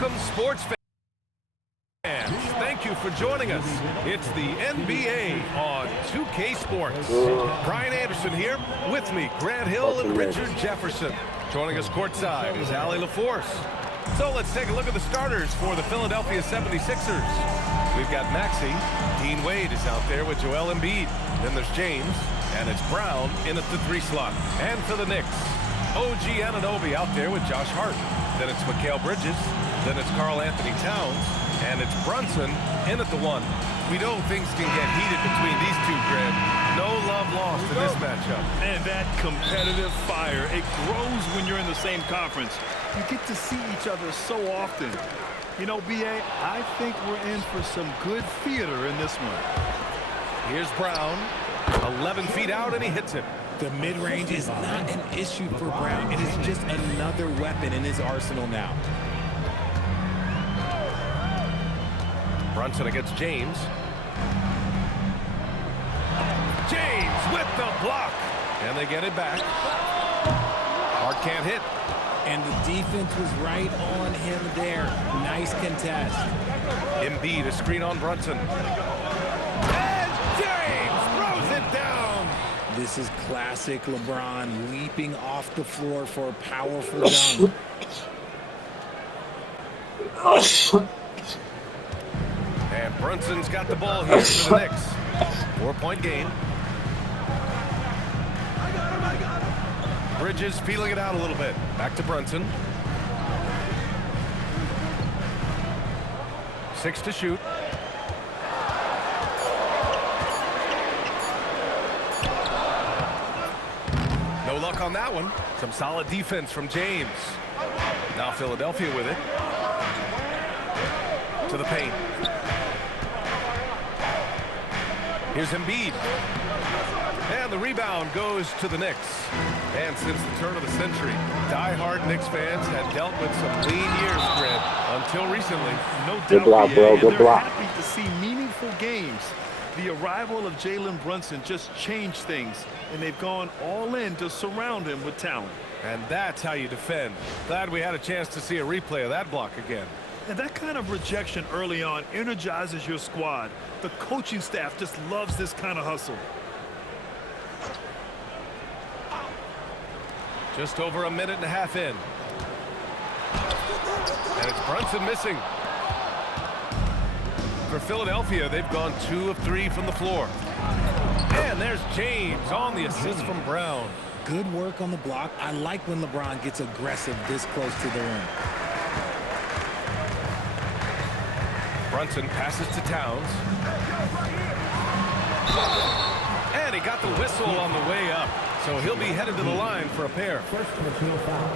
Welcome, sports fans. Thank you for joining us. It's the NBA on 2K Sports. Brian Anderson here. With me, Grant Hill and Richard Jefferson. Joining us courtside is Allie LaForce. So let's take a look at the starters for the Philadelphia 76ers. We've got Maxey. Dean Wade is out there with Joel Embiid. Then there's James. And it's Brown in at the 3 slot. And for the Knicks, OG Anunoby out there with Josh Hart. Then it's Mikal Bridges. Then it's Karl Anthony Towns. And it's Brunson in at the 1. We know things can get heated between these two, Grant. No love lost in this matchup. And that competitive fire, it grows when you're in the same conference. You get to see each other so often. You know, B.A., I think we're in for some good theater in this one. Here's Brown. 11 feet out, and he hits it. The mid-range is not an issue for Brown. It is just another weapon in his arsenal now. Brunson against James. James with the block. And they get it back. Hart can't hit. And the defense was right on him there. Nice contest. Embiid, a screen on Brunson. And James throws it down. This is classic LeBron, leaping off the floor for a powerful dunk. And Brunson's got the ball here for the Knicks. 4-point game. Bridges feeling it out a little bit. Back to Brunson. 6 to shoot. No luck on that one. Some solid defense from James. Now Philadelphia with it. To the paint. Here's Embiid. And the rebound goes to the Knicks. And since the turn of the century, die-hard Knicks fans had dealt with some lean years, Grant, until recently. No doubt, Good block, bro. Good they're block. happy to see meaningful games. The arrival of Jalen Brunson just changed things, and they've gone all in to surround him with talent. And that's how you defend. Glad we had a chance to see a replay of that block again. And that kind of rejection early on energizes your squad. The coaching staff just loves this kind of hustle. Just over a minute and a half in. And it's Brunson missing. For Philadelphia, they've gone 2 of 3 from the floor. And there's James on the assist from Brown. Good work on the block. I like when LeBron gets aggressive this close to the rim. Brunson passes to Towns. And he got the whistle on the way up. So he'll be headed to the line for a pair.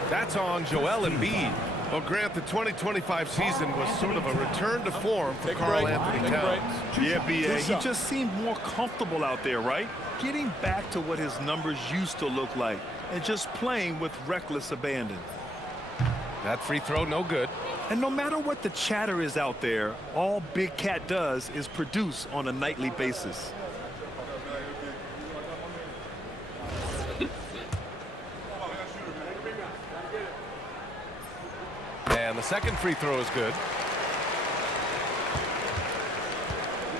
That's on Joel Embiid. Well, Grant, the 2025 season was sort of a return to form for Karl Anthony Towns. Yeah, B.A., he just seemed more comfortable out there, right? Getting back to what his numbers used to look like and just playing with reckless abandon. That free throw, no good. And no matter what the chatter is out there, all Big Cat does is produce on a nightly basis. And the second free throw is good.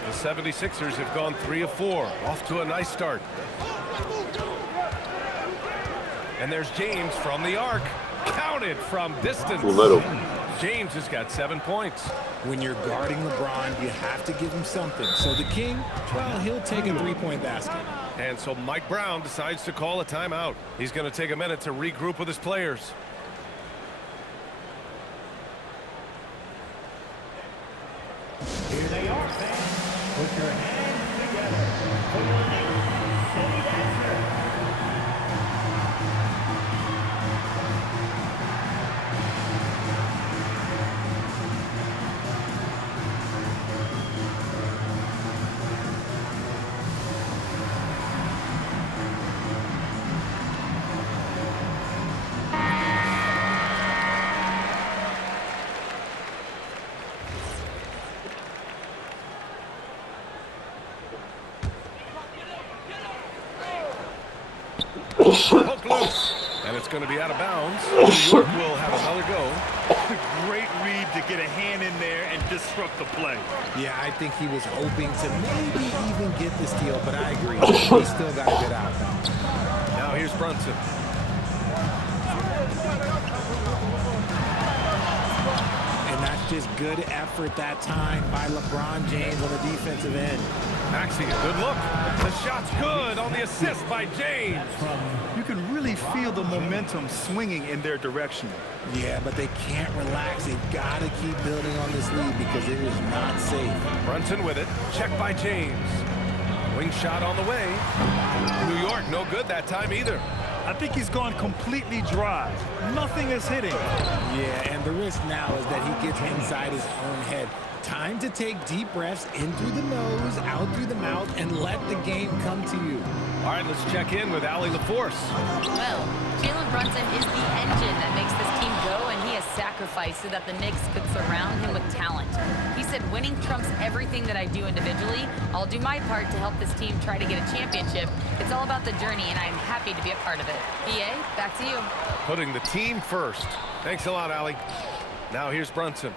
The 76ers have gone 3 of 4. Off to a nice start. And there's James from the arc. Counted from distance. James has got 7 points. When you're guarding LeBron, you have to give him something. So the King, well, he'll take a 3-point basket. And so Mike Brown decides to call a timeout. He's going to take a minute to regroup with his players. Here they are, fans. Put your hands together for your next city dancer. Hook loose. And it's going to be out of bounds. New York will have another go. Great read to get a hand in there and disrupt the play. Yeah, I think he was hoping to maybe even get the steal, but I agree. He still got a good out. Now here's Brunson. And that's just good effort that time by LeBron James on the defensive end. Maxey, a good look. The shot's good on the assist by James. You can really feel the momentum swinging in their direction. Yeah, but they can't relax. They've got to keep building on this lead because it is not safe. Brunson with it. Checked by James. Wing shot on the way. New York, no good that time either. I think he's gone completely dry. Nothing is hitting. Yeah, and the risk now is that he gets inside his own head. Time to take deep breaths in through the nose, out through the mouth, and let the game come to you. All right, let's check in with Allie LaForce. Well, Jalen Brunson is the engine that makes this team go, and he has sacrificed so that the Knicks could surround him with talent. He said, winning trumps everything that I do individually. I'll do my part to help this team try to get a championship. It's all about the journey, and I'm happy to be a part of it. BA, back to you. Putting the team first. Thanks a lot, Allie. Now here's Brunson.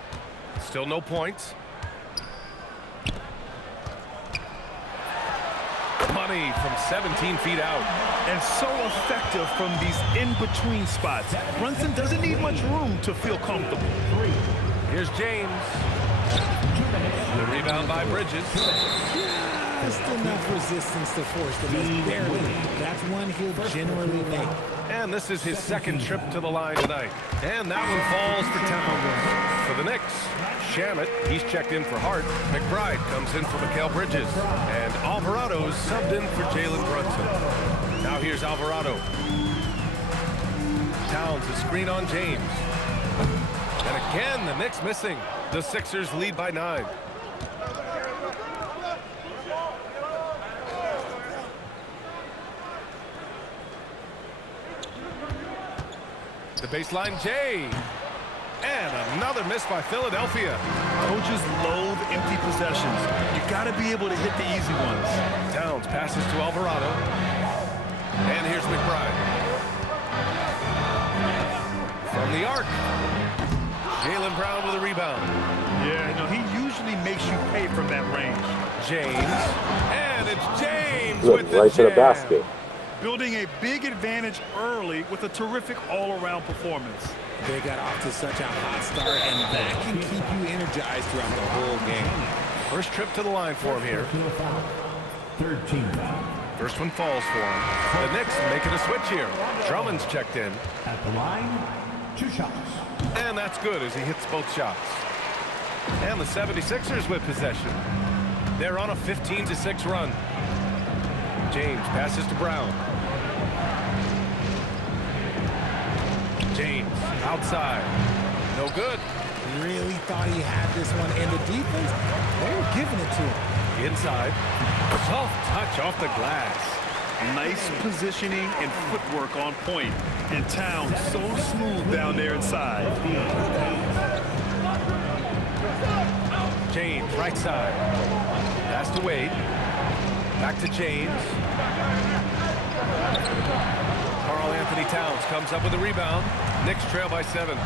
Still no points. Money from 17 feet out. And so effective from these in-between spots. Brunson doesn't need much room to feel comfortable. Here's James. The rebound by Bridges. Just enough resistance to force the miss. Barely. That's one he'll generally make. And this is his second trip to the line tonight. And that one falls for Towns. For the Knicks, Shamet, he's checked in for Hart. McBride comes in for Mikal Bridges. And Alvarado's subbed in for Jalen Brunson. Now here's Alvarado. Towns, a screen on James. And again, the Knicks missing. The Sixers lead by 9. The baseline, Jay. And another miss by Philadelphia. Coaches loathe empty possessions. You got to be able to hit the easy ones. Towns passes to Alvarado. And here's McBride. From the arc. Jaylen Brown with a rebound. Yeah, no, he usually makes you pay from that range. James. And it's James Look, with the right to the jam. basket. Building a big advantage early with a terrific all-around performance. They got off to such a hot start, and that can keep you energized throughout the whole game. First trip to the line for him here. 13 foul. First one falls for him. The Knicks making a switch here. Drummond's checked in. At the line, 2 shots. And that's good as he hits both shots. And the 76ers with possession. They're on a 15-6 run. James passes to Brown. James outside. No good. Really thought he had this one, and the defense, they were giving it to him. Inside. Soft touch off the glass. Nice positioning and footwork on point. And Towns so smooth down there inside. James, right side. Pass to Wade. Back to James. Karl Anthony Towns comes up with a rebound. Knicks trail by 7.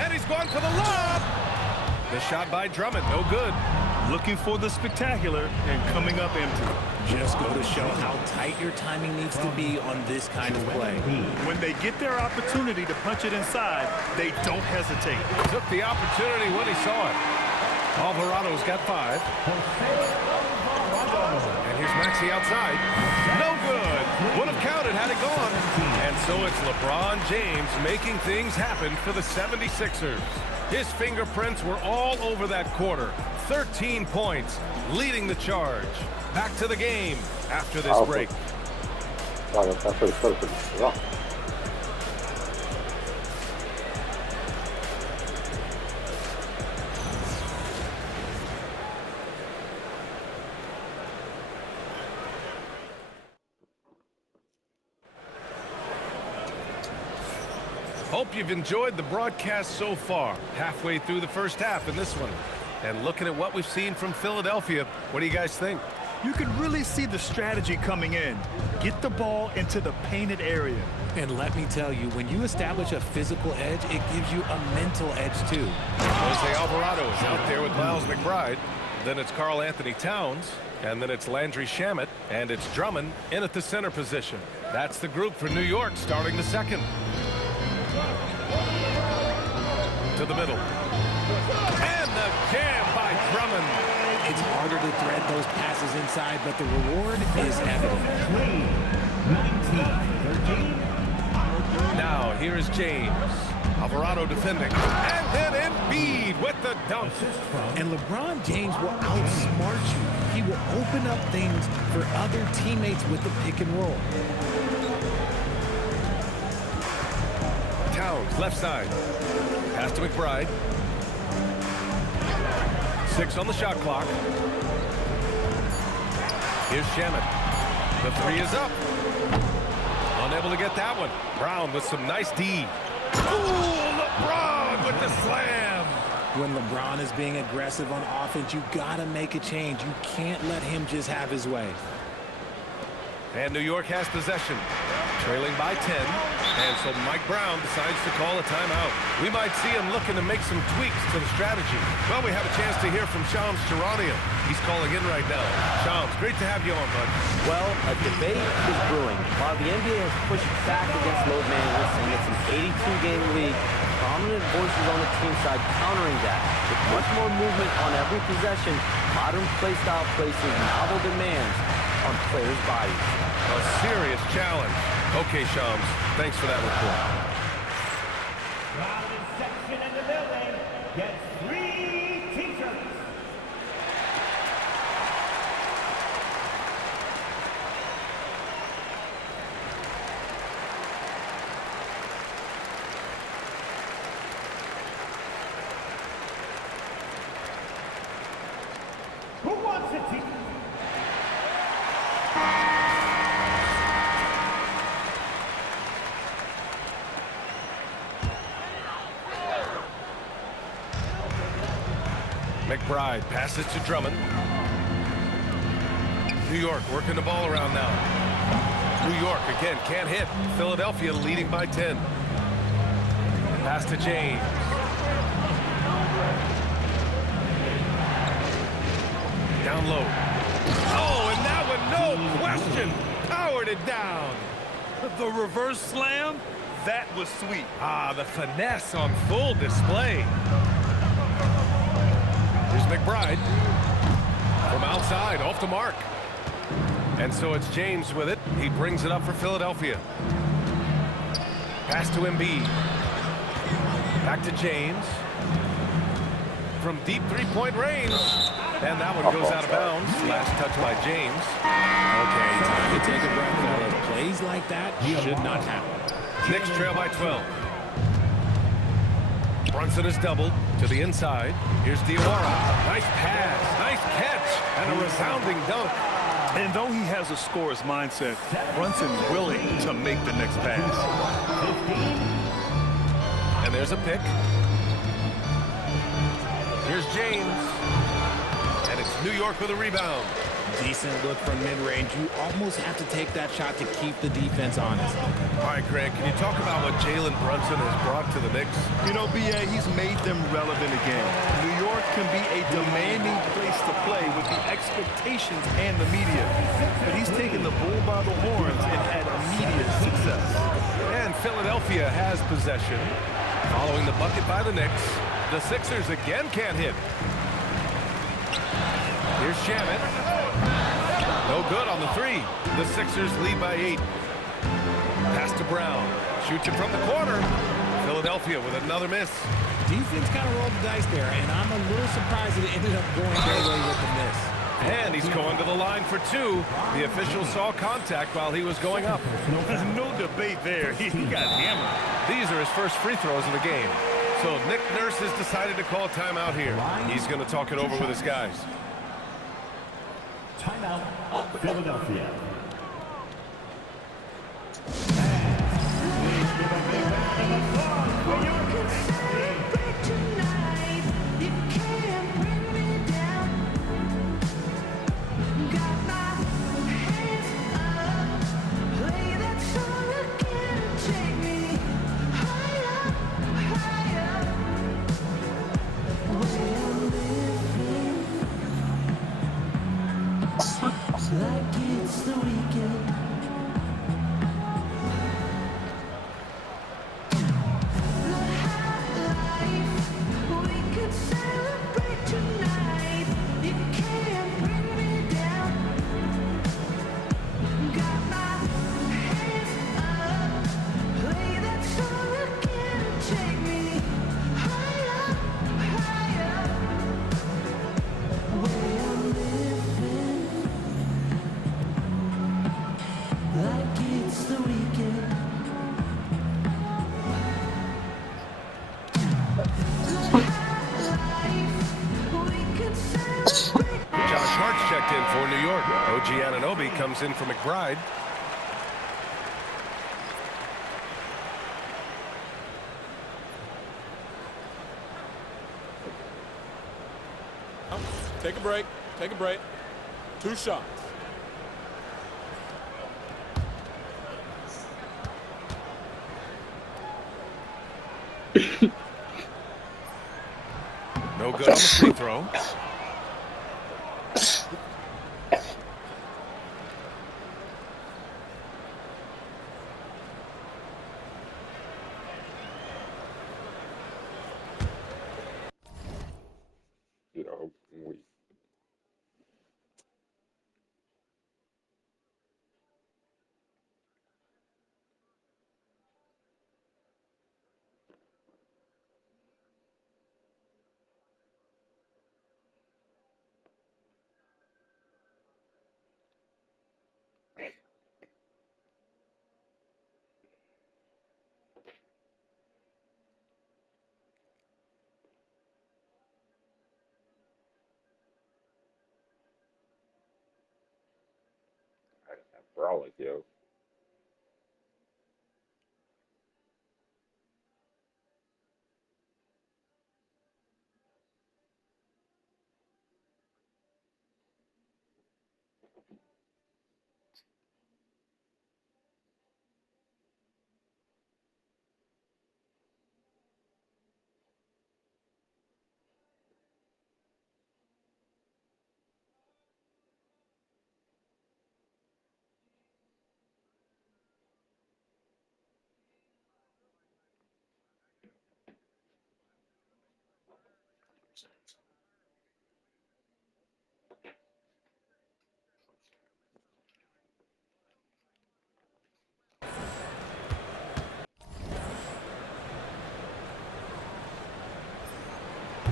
And he's going for the lob. The shot by Drummond, no good. Looking for the spectacular and coming up empty. Just go to show how tight your timing needs to be on this kind of play. When they get their opportunity to punch it inside, they don't hesitate. Took the opportunity when he saw it. Alvarado's got 5. And here's Maxey outside. No good. Would have counted had it gone. And so it's LeBron James making things happen for the 76ers. His fingerprints were all over that quarter. 13 points, leading the charge. Back to the game after this break. Hope you've enjoyed the broadcast so far. Halfway through the first half in this one. And looking at what we've seen from Philadelphia, what do you guys think? You can really see the strategy coming in. Get the ball into the painted area. And let me tell you, when you establish a physical edge, it gives you a mental edge too. Jose Alvarado is out there with Miles McBride. Then it's Karl Anthony Towns. And then it's Landry Shamet. And it's Drummond in at the center position. That's the group for New York starting the second. To the middle. And the jam by Drummond. It's harder to thread those passes inside, but the reward is evident. 19-13. Now, here is James. Alvarado defending. And then Embiid with the dunk. And LeBron James will outsmart you. He will open up things for other teammates with the pick and roll. Towns, left side. Pass to McBride. 6 on the shot clock. Here's Shamet. The 3 is up. Unable to get that one. Brown with some nice D. Ooh, LeBron with the slam. When LeBron is being aggressive on offense, you gotta make a change. You can't let him just have his way. And New York has possession. Trailing by 10. And so Mike Brown decides to call a timeout. We might see him looking to make some tweaks to the strategy. Well, we have a chance to hear from Shams Charania. He's calling in right now. Shams, great to have you on, bud. Well, a debate is brewing. While the NBA has pushed back against load management, saying it's an 82-game league, prominent voices on the team side countering that. With much more movement on every possession, modern play style places novel demands on players' bodies. A serious challenge. Okay, Shams, thanks for that report. Crowded section in the building gets 3 t-shirts. Who wants a t-shirt? McBride passes to Drummond. New York working the ball around now. New York again can't hit. Philadelphia leading by 10. Pass to James. Down low. Oh, and that one, no question, powered it down. The reverse slam, that was sweet. Ah, the finesse on full display. Here's McBride from outside, off the mark. And so it's James with it. He brings it up for Philadelphia. Pass to Embiid. Back to James. From deep three-point range. And that one goes out of bounds. Last touch by James. Okay, time to take a breath, fellas. Plays like that should not happen. Knicks trail by 12. Brunson is doubled to the inside. Here's Diawara. Nice pass, nice catch, and a resounding dunk. And though he has a scorer's mindset, Brunson willing to make the next pass. And there's a pick. Here's James. And it's New York with a rebound. Decent look from mid-range. You almost have to take that shot to keep the defense honest. All right, Grant, can you talk about what Jalen Brunson has brought to the Knicks? You know, B.A., he's made them relevant again. New York can be a demanding place to play with the expectations and the media. But he's taken the bull by the horns and had immediate success. And Philadelphia has possession. Following the bucket by the Knicks, the Sixers again can't hit. Here's Shamet. No good on the 3. The Sixers lead by 8. Pass to Brown. Shoots it from the corner. Philadelphia with another miss. Defense kind of rolled the dice there, and I'm a little surprised that it ended up going their way with the miss. And he's going to the line for 2. The official saw contact while he was going up. No debate there. He got hammered. These are his first free throws of the game. So Nick Nurse has decided to call a timeout here. He's going to talk it over with his guys. Timeout, Philadelphia. Tonight, you can't bring me down. Got my Like it's the weekend. We could celebrate tonight. You can't bring me down. Got my hands up. Play that song again and take me higher, higher. Where I'm living, like it's the weekend. Josh Hart's checked in for New York. OG Anunoby comes in for McBride. Take a break. Take a break. 2 shots. No good on the free throw. You know, we frolic, yo.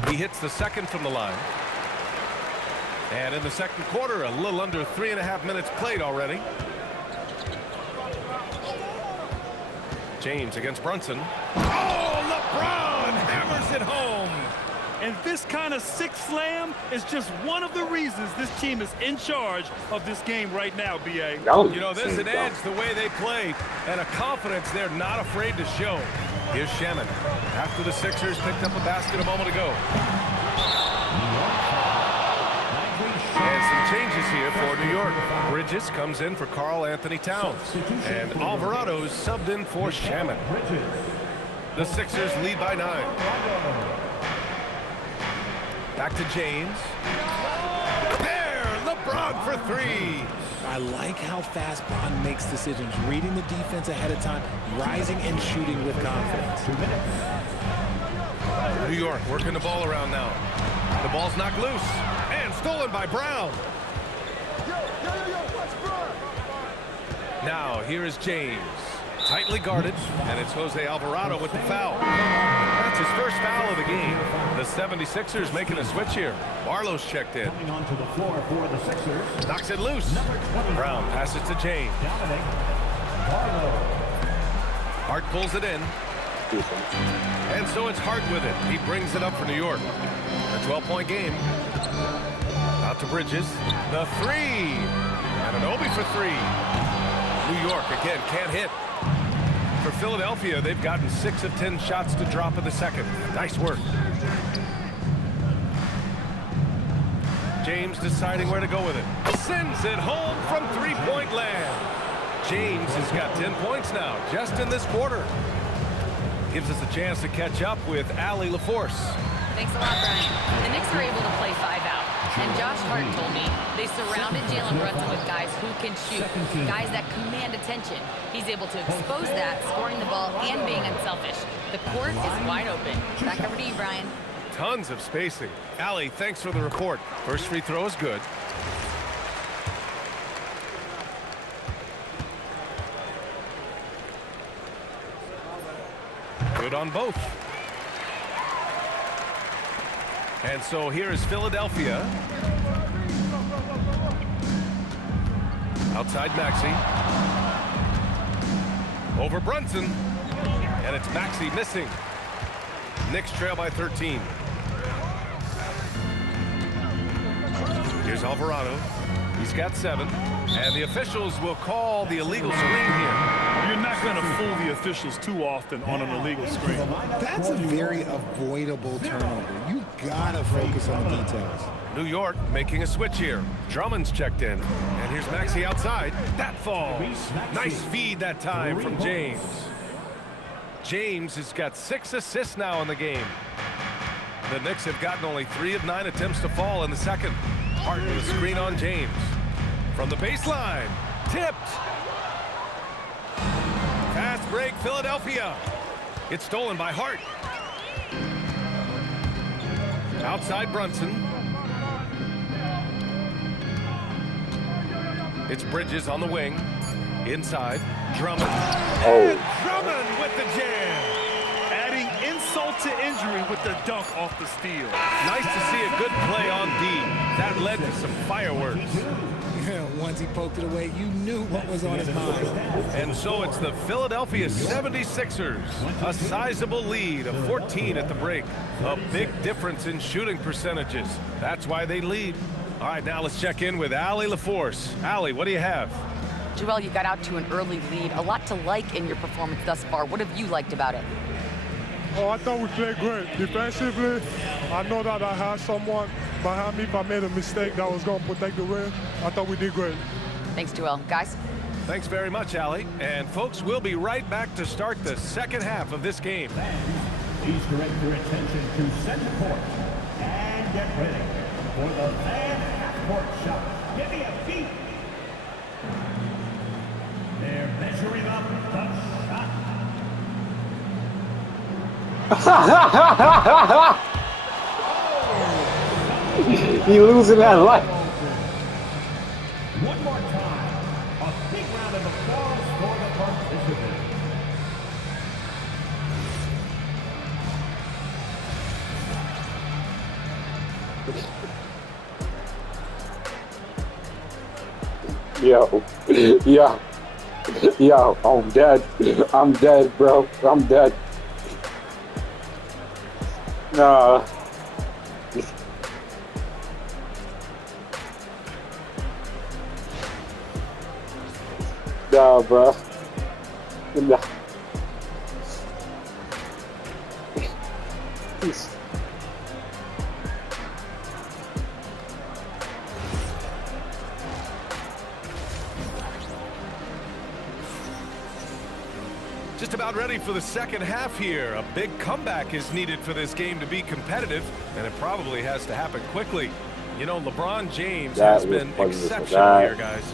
He hits the second from the line. And in the second quarter, a little under 3.5 minutes played already. James against Brunson. Oh, LeBron hammers it home. And this kind of sick slam is just one of the reasons this team is in charge of this game right now, B.A. You know, there's an edge the way they play and a confidence they're not afraid to show. Here's Shaman after the Sixers picked up a basket a moment ago. And some changes here for New York. Bridges comes in for Karl Anthony Towns. And Alvarado's subbed in for Shaman. The Sixers lead by 9. Back to James. There, LeBron for 3. I like how fast Bond makes decisions, reading the defense ahead of time, rising and shooting with confidence. New York working the ball around now. The ball's knocked loose and stolen by Brown. Now here is James. Tightly guarded, and it's Jose Alvarado with the foul. That's his first foul of the game. The 76ers making a switch here. Barlow's checked in. Coming onto the floor for the Sixers. Knocks it loose. Brown passes to James. Hart pulls it in. And so it's Hart with it. He brings it up for New York. A 12-point game. Out to Bridges. The 3. Anunoby for 3. New York again can't hit. For Philadelphia, they've gotten 6 of 10 shots to drop in the second. Nice work. James deciding where to go with it. Sends it home from three-point land. James has got 10 points now, just in this quarter. Gives us a chance to catch up with Allie LaForce. Thanks a lot, Brian. The Knicks are able to play 5 out. And Josh Hart told me they surrounded Jalen Brunson with guys who can shoot, guys that command attention. He's able to expose that, scoring the ball and being unselfish. The court is wide open. Back over to you, Brian. Tons of spacing. Allie, thanks for the report. First free throw is good. Good on both. And so here is Philadelphia. Outside Maxey. Over Brunson. And it's Maxey missing. Knicks trail by 13. Here's Alvarado. He's got 7. And the officials will call the illegal screen here. You're not going to fool the officials too often on an illegal screen. That's a very avoidable turnover. You gotta focus on the details. New York making a switch here. Drummond's checked in. And here's Maxey outside. That falls. Nice feed that time from James. James has got 6 assists now in the game. The Knicks have gotten only 3 of 9 attempts to fall in the second. Hart with a screen on James. From the baseline. Tipped. Fast break, Philadelphia. It's stolen by Hart. Outside Brunson. It's Bridges on the wing. Inside, Drummond. And Drummond with the jam. Adding insult to injury with the dunk off the steal. Nice to see a good play on D. That led to some fireworks. Once he poked it away, you knew what was on his mind. And so it's the Philadelphia 76ers. A sizable lead of 14 at the break. A big difference in shooting percentages. That's why they lead. All right, now let's check in with Allie LaForce. Allie, what do you have? Joel, you got out to an early lead. A lot to like in your performance thus far. What have you liked about it? Oh, I thought we played great. Defensively, I know that I had someone behind me. If I made a mistake that was going to protect the rim, I thought we did great. Thanks, Joel. Guys? Thanks very much, Allie. And folks, we'll be right back to start the second half of this game. Please direct your attention to center court and get ready for the fan half-court shot. Give me a beat. They're measuring up the shot. He losing that life. One more time, a big round of applause for the participants. Yo, I'm dead. I'm dead, bro. I'm dead. Nah. Nah, bro. Nah. Just about ready for the second half here. A big comeback is needed for this game to be competitive, and it probably has to happen quickly. You know, LeBron James has been exceptional here, guys.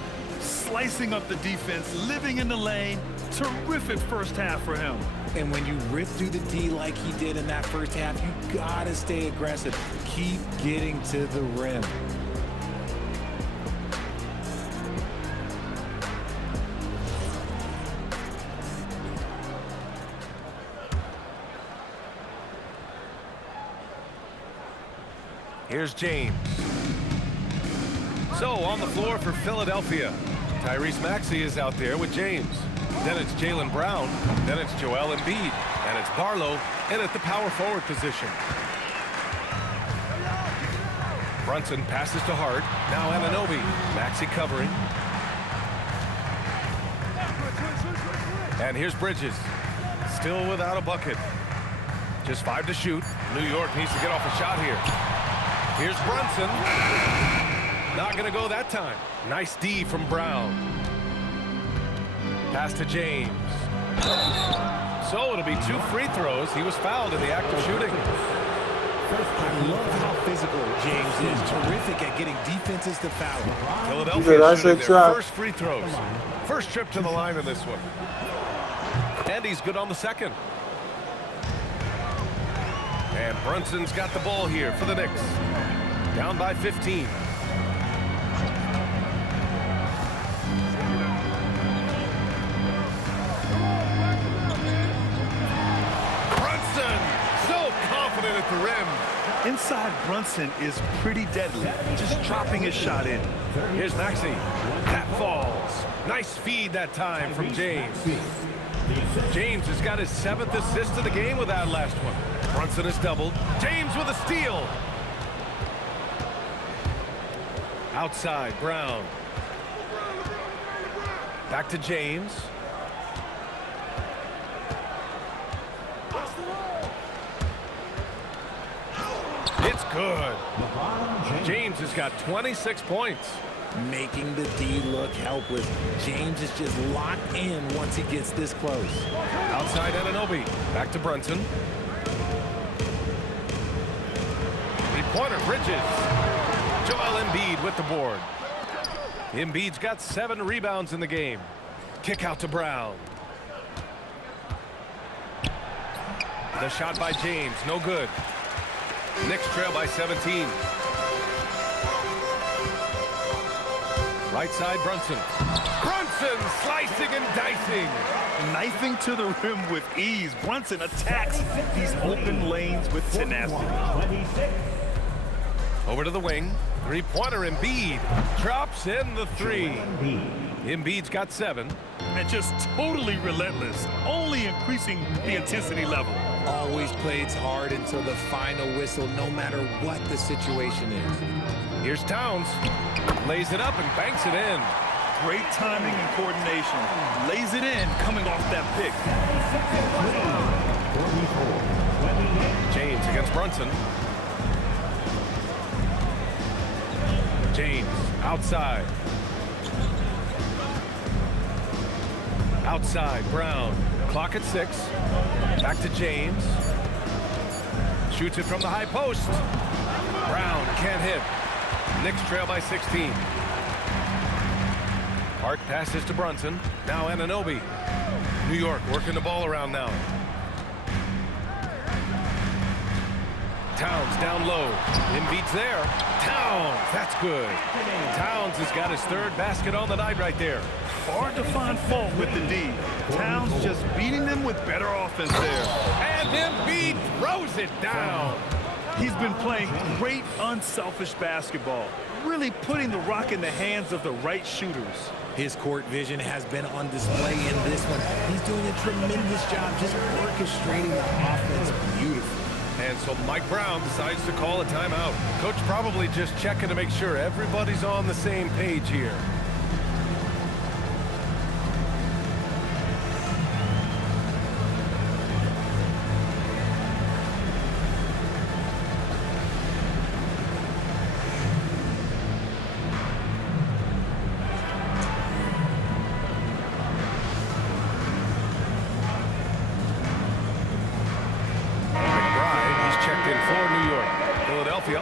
Slicing up the defense, living in the lane. Terrific first half for him. And when you rip through the D like he did in that first half, you gotta stay aggressive. Keep getting to the rim. Here's James. So on the floor for Philadelphia, Tyrese Maxey is out there with James. Then it's Jaylen Brown. Then it's Joel Embiid. And it's Barlow in at the power forward position. Brunson passes to Hart. Now Anunoby. Maxey covering. And here's Bridges. Still without a bucket. Just 5 to shoot. New York needs to get off a shot here. Here's Brunson. Not going to go that time. Nice D from Brown. Pass to James. So it'll be 2 free throws. He was fouled in the act of shooting. I love how physical James is. Terrific at getting defenses to foul. Philadelphia shooting their first free throws. First trip to the line in this one. And he's good on the second. And Brunson's got the ball here for the Knicks. Down by 15. Brunson, so confident at the rim. Inside Brunson is pretty deadly, just dropping his shot in. Here's Maxey. That falls. Nice feed that time from James. James has got his 7th assist of the game with that last one. Brunson is doubled. James with a steal. Outside, Brown. Back to James. It's good. James has got 26 points. Making the D look helpless. James is just locked in once he gets this close. Outside Anunoby. Back to Brunson. Three-pointer, Bridges. Joel Embiid with the board. Embiid's got 7 rebounds in the game. Kick out to Brown. The shot by James, no good. Knicks trail by 17. Right side, Brunson. Brunson slicing and dicing. Knifing to the rim with ease. Brunson attacks these open lanes with tenacity. Over to the wing. Three-pointer, Embiid. Drops in the 3. Embiid's got 7. And just totally relentless, only increasing the intensity level. Always plays hard until the final whistle, no matter what the situation is. Here's Towns. Lays it up and banks it in. Great timing and coordination. Lays it in coming off that pick. James against Brunson. James outside. Outside, Brown. Clock at 6. Back to James. Shoots it from the high post. Brown can't hit. Knicks trail by 16. Park passes to Brunson. Now Anunoby. New York working the ball around now. Towns down low. Embiid's there. Towns, that's good. Towns has got his 3rd basket on the night right there. Hard to find fault with the D. Towns just beating them with better offense there. And Embiid throws it down. He's been playing great unselfish basketball, really putting the rock in the hands of the right shooters. His court vision has been on display in this one. He's doing a tremendous job just orchestrating the offense beautifully. And so Mike Brown decides to call a timeout. Coach probably just checking to make sure everybody's on the same page here.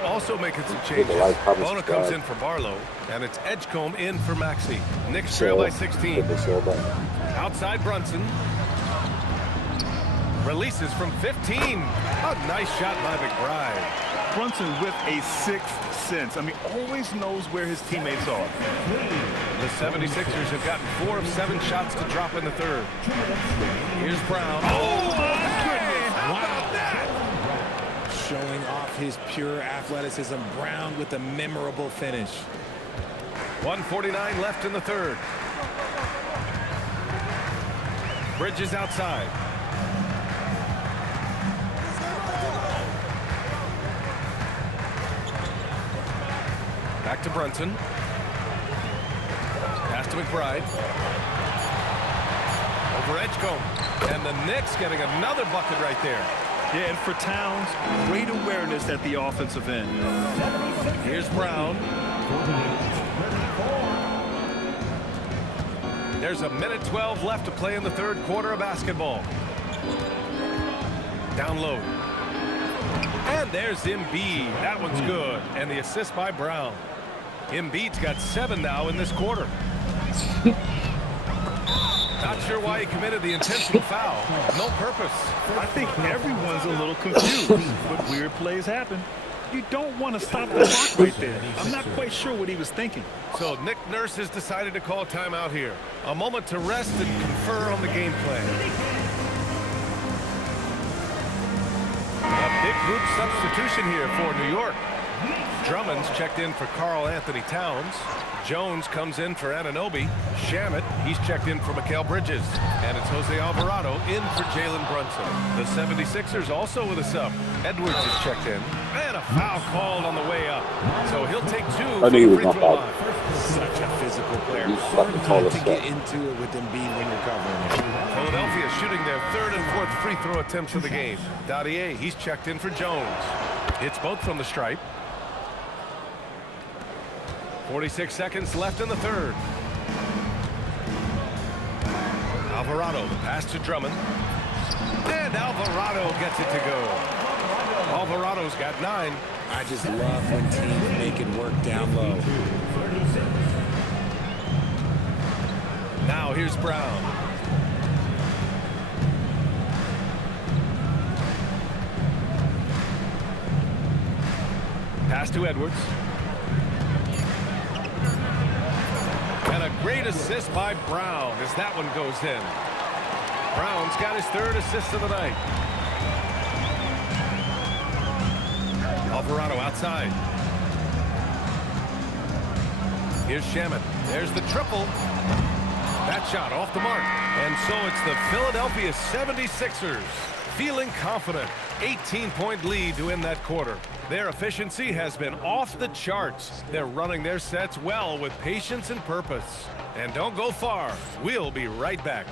Also making some changes. Bona comes in for Barlow, and it's Edgecombe in for Maxey. Knicks trail by 16. Outside Brunson. Releases from 15. A nice shot by McBride. Brunson with a 6th sense. I mean, always knows where his teammates are. The 76ers have gotten 4 of 7 shots to drop in the 3rd. Here's Brown. Oh, my goodness. How about that? Showing off his pure athleticism. Brown with a memorable finish. 1:49 left in the 3rd. Bridges outside. Back to Brunson. Pass to McBride. Over Edgecombe. And the Knicks getting another bucket right there. Yeah, and for Towns, great awareness at the offensive end. Here's Brown. There's 1:12 left to play in the 3rd quarter of basketball. Down low. And there's Embiid. That one's good. And the assist by Brown. Embiid's got 7 now in this quarter. Not sure why he committed the intentional foul. No purpose. I think everyone's a little confused, but weird plays happen. You don't want to stop the clock right there. I'm not quite sure what he was thinking. So Nick Nurse has decided to call timeout here. A moment to rest and confer on the game plan. A big group substitution here for New York. Drummond's checked in for Karl Anthony Towns. Jones comes in for Anunoby. Shamet, he's checked in for Mikal Bridges. And it's Jose Alvarado in for Jalen Brunson. The 76ers also with a sub. Edwards is checked in. And a foul called on the way up. So he'll take 2 from the free throw line. Such a physical player. Hard to get into it with Embiid when you're covering it. Philadelphia shooting their 3rd and 4th free throw attempts of the game. Dadier, he's checked in for Jones. It's both from the stripe. 46 seconds left in the 3rd. Alvarado, the pass to Drummond. And Alvarado gets it to go. Alvarado's got 9. I just love when teams make it work down low. Now here's Brown. Pass to Edwards. And a great assist by Brown as that one goes in. Brown's got his 3rd assist of the night. Alvarado outside. Here's Shamet. There's the triple. That shot off the mark. And so it's the Philadelphia 76ers feeling confident. 18-point lead to win that quarter. Their efficiency has been off the charts. They're running their sets well with patience and purpose. And don't go far. We'll be right back.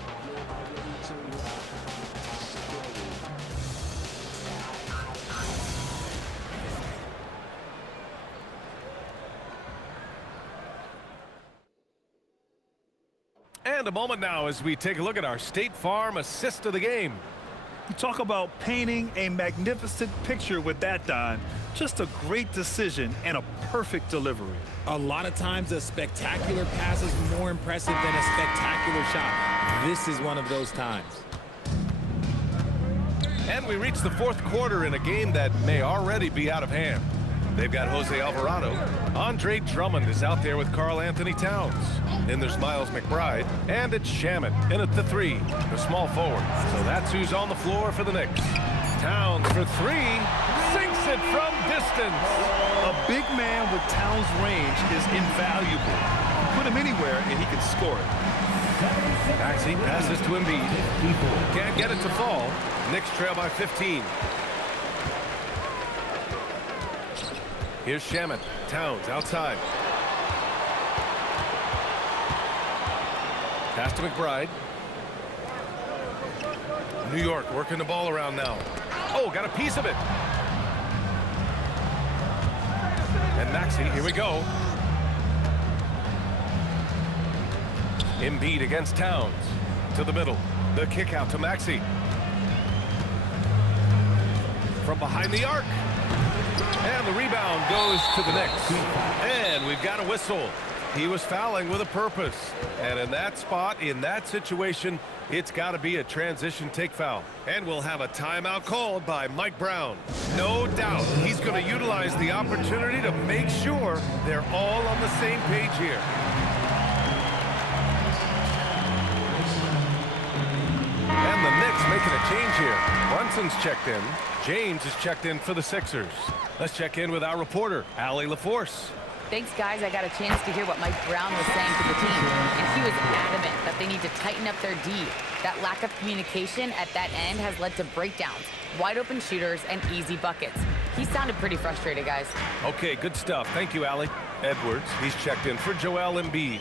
And a moment now as we take a look at our State Farm assist of the game. You talk about painting a magnificent picture with that, Don. Just a great decision and a perfect delivery. A lot of times a spectacular pass is more impressive than a spectacular shot. This is one of those times. And we reach the 4th quarter in a game that may already be out of hand. They've got Jose Alvarado. Andre Drummond is out there with Karl Anthony Towns. Then there's Miles McBride. And it's Shamet in at the 3, the small forward. So that's who's on the floor for the Knicks. Towns for 3. Sinks it from distance. A big man with Towns' range is invaluable. Put him anywhere and he can score it. Maxey passes to Embiid. Can't get it to fall. Knicks trail by 15. Here's Shamet. Towns outside. Pass to McBride. New York working the ball around now. Oh, got a piece of it. And Maxey, here we go. Embiid against Towns. To the middle. The kick out to Maxey. From behind the arc. And the rebound goes to the Knicks. And we've got a whistle. He was fouling with a purpose. And in that spot, in that situation, it's got to be a transition take foul. And we'll have a timeout called by Mike Brown. No doubt he's going to utilize the opportunity to make sure they're all on the same page here. And the Knicks making a change here. Brunson's checked in. James is checked in for the Sixers. Let's check in with our reporter, Allie LaForce. Thanks, guys. I got a chance to hear what Mike Brown was saying to the team, and he was adamant that they need to tighten up their D. That lack of communication at that end has led to breakdowns, wide open shooters, and easy buckets. He sounded pretty frustrated, guys. Okay, good stuff. Thank you, Allie. Edwards, he's checked in for Joel Embiid.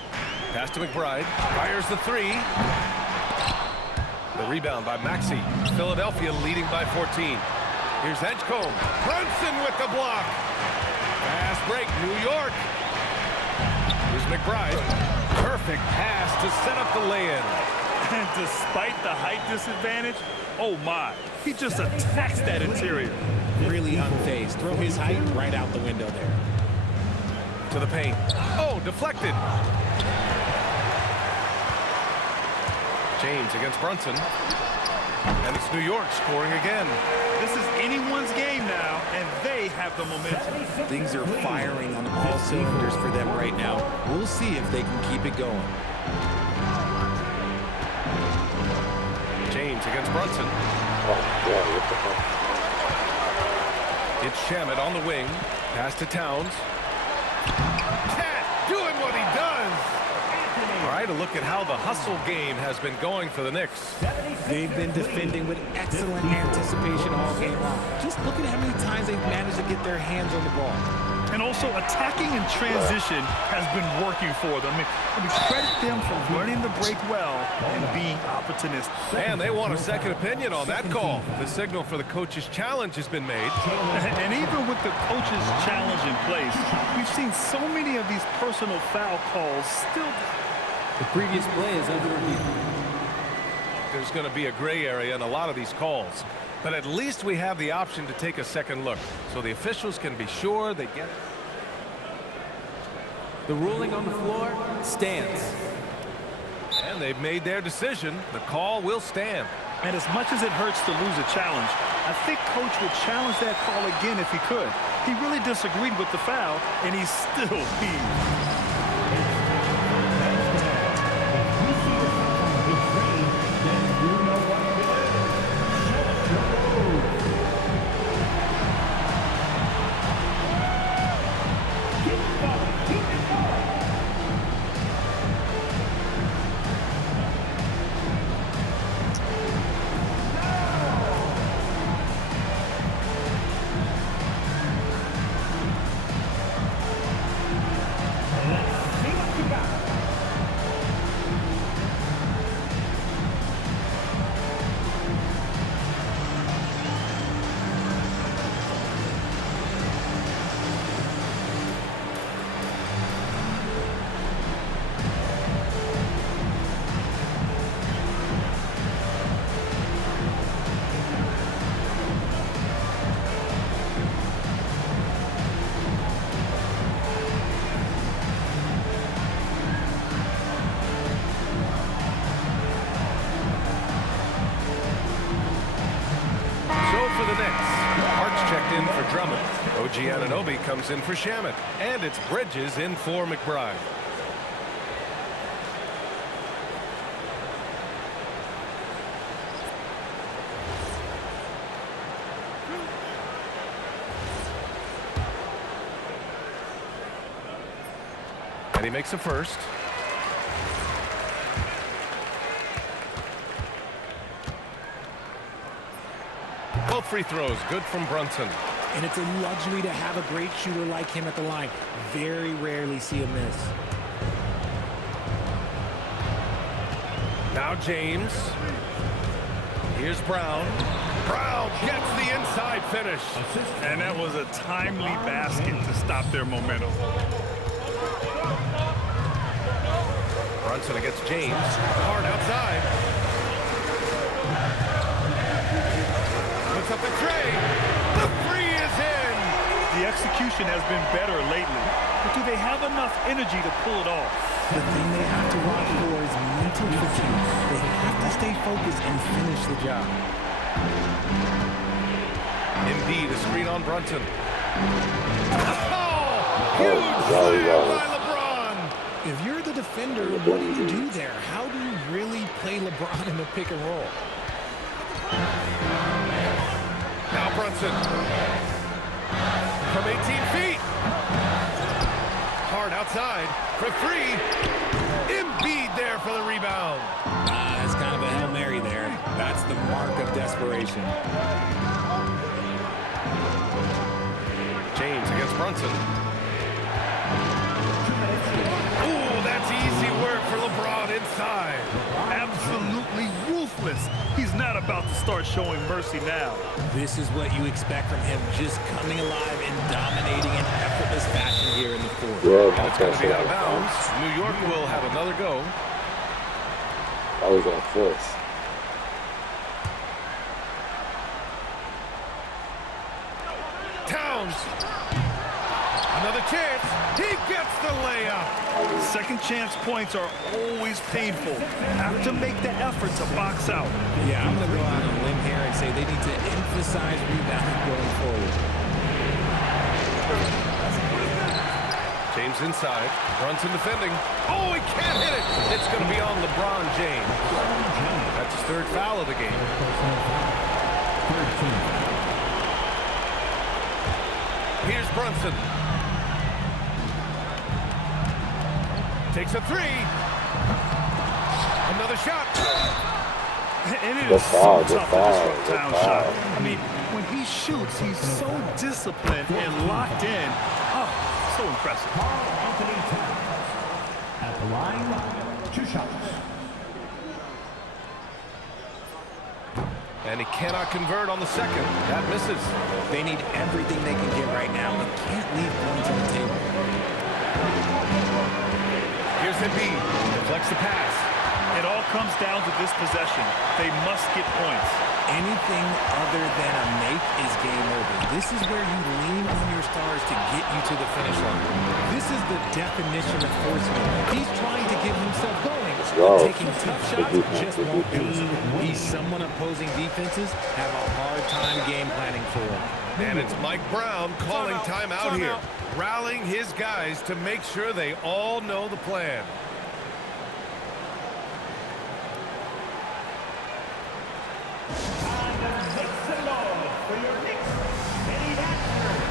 Pass to McBride. Fires the 3. The rebound by Maxey. Philadelphia leading by 14. Here's Edgecombe. Brunson with the block. Fast break, New York. Here's McBride. Perfect pass to set up the lay-in. And despite the height disadvantage, oh my, he just attacks that interior. really unfazed. Throw his height right out the window there. To the paint. Oh, deflected. James against Brunson. And it's New York scoring again. This is anyone's game now, and they have the momentum. Things are firing on all cylinders for them right now. We'll see if they can keep it going. James against Brunson. Oh, yeah, what the fuck? It's Shamet on the wing. Pass to Towns. Cat doing what he does. All right, a look at how the hustle game has been going for the Knicks. They've been defending with excellent anticipation all game long. Just look at how many times they've managed to get their hands on the ball. And also attacking in transition has been working for them. I mean, credit them for learning the break well and being opportunistic. And they want a second opinion on that call. The signal for the coach's challenge has been made. And even with the coach's challenge in place, we've seen so many of these personal foul calls still. The previous play is under review. There's going to be a gray area in a lot of these calls. But at least we have the option to take a second look, so the officials can be sure they get it. The ruling on the floor stands. And they've made their decision. The call will stand. And as much as it hurts to lose a challenge, I think Coach would challenge that call again if he could. He really disagreed with the foul, and he's still peeved. OG Anunoby comes in for Shamet, and it's Bridges in for McBride. And he makes a first. Both free throws good from Brunson. And it's a luxury to have a great shooter like him at the line. Very rarely see a miss. Now James. Here's Brown. Brown gets the inside finish. And that was a timely basket to stop their momentum. Brunson against James. Hard outside. Puts up the tray. The three is in. The execution has been better lately. But do they have enough energy to pull it off? The thing they have to watch for is mental fatigue. They have to stay focused and finish the job. Indeed, a screen on Brunson. Oh! Huge slam by LeBron! If you're the defender, what do you do there? How do you really play LeBron in the pick and roll? Now Brunson. From 18 feet. Hard outside for three. Embiid there for the rebound. That's kind of a Hail Mary there. That's the mark of desperation. James against Brunson. Ooh, that's easy work for LeBron inside. Absolutely ruthless. He's not about to start showing mercy now. This is what you expect from him, just coming alive and dominating in effortless fashion here in the fourth. Yeah, It's going to be out of bounds. New York will have another go. I was on first. Towns. Another chance. He gets the layup. Second chance points are always painful. Have to make the effort to box out. Yeah, I'm going to go out on a limb here and say they need to emphasize rebounding going forward. James inside. Brunson defending. Oh, he can't hit it. It's going to be on LeBron James. That's his third foul of the game. Here's Brunson. Takes a three. Another shot. And it is so tough to disrupt Towns' shot. I mean, when he shoots, he's so disciplined and locked in. Oh, so impressive. Anthony Towns at the line, 2 shots. And he cannot convert on the second. That misses. They need everything they can get right now. They can't leave points on the table. Here's Embiid. Deflects the pass. It all comes down to this possession. They must get points. Anything other than a make is game over. This is where you lean on your stars to get you to the finish line. This is the definition of forceman. He's trying to get himself going. But taking tough shots just won't do it. He's someone opposing defenses have a hard time game planning for him. And it's Mike Brown calling timeout here. Rallying his guys to make sure they all know the plan. Time to make some noise for your Knicks City Masters.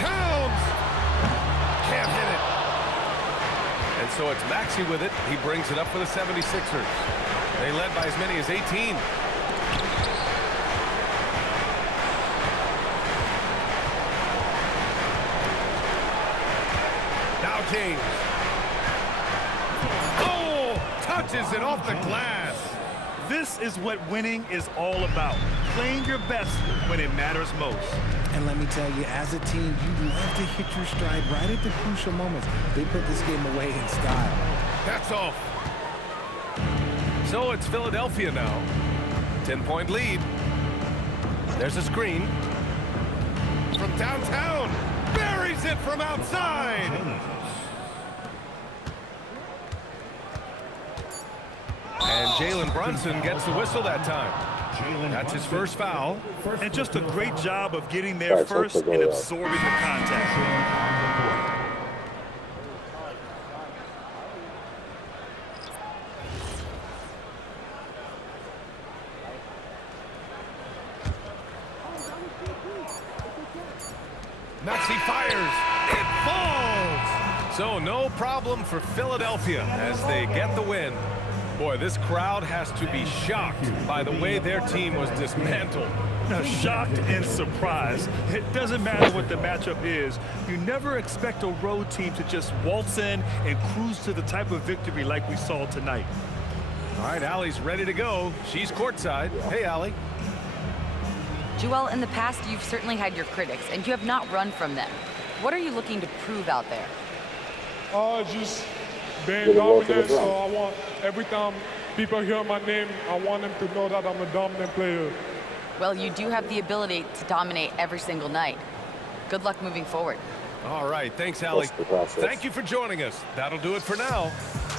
Towns can't hit it. And so it's Maxey with it. He brings it up for the 76ers. They led by as many as 18. Now James. Oh, touches it off the glass. This is what winning is all about. Playing your best when it matters most. And let me tell you, as a team, you love to hit your stride right at the crucial moments. They put this game away in style. That's off. So it's Philadelphia now. 10-point lead. There's a screen. From downtown. Buries it from outside. And Jalen Brunson gets the whistle that time. That's his first foul. And just a great job of getting there first and absorbing the contact. Maxey fires. It falls. So no problem for Philadelphia as they get the win. Boy, this crowd has to be shocked by the way their team was dismantled. Shocked and surprised. It doesn't matter what the matchup is. You never expect a road team to just waltz in and cruise to the type of victory like we saw tonight. All right, Allie's ready to go. She's courtside. Hey, Allie. Joel, in the past, you've certainly had your critics, and you have not run from them. What are you looking to prove out there? Just being dominant, so I want every time people hear my name, I want them to know that I'm a dominant player. Well, you do have the ability to dominate every single night. Good luck moving forward. All right, thanks, Allie. Thank you for joining us. That'll do it for now.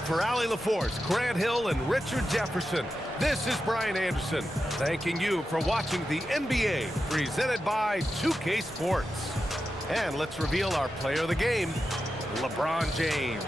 For Allie LaForce, Grant Hill, and Richard Jefferson, this is Brian Anderson, thanking you for watching the NBA, presented by 2K Sports. And let's reveal our player of the game, LeBron James.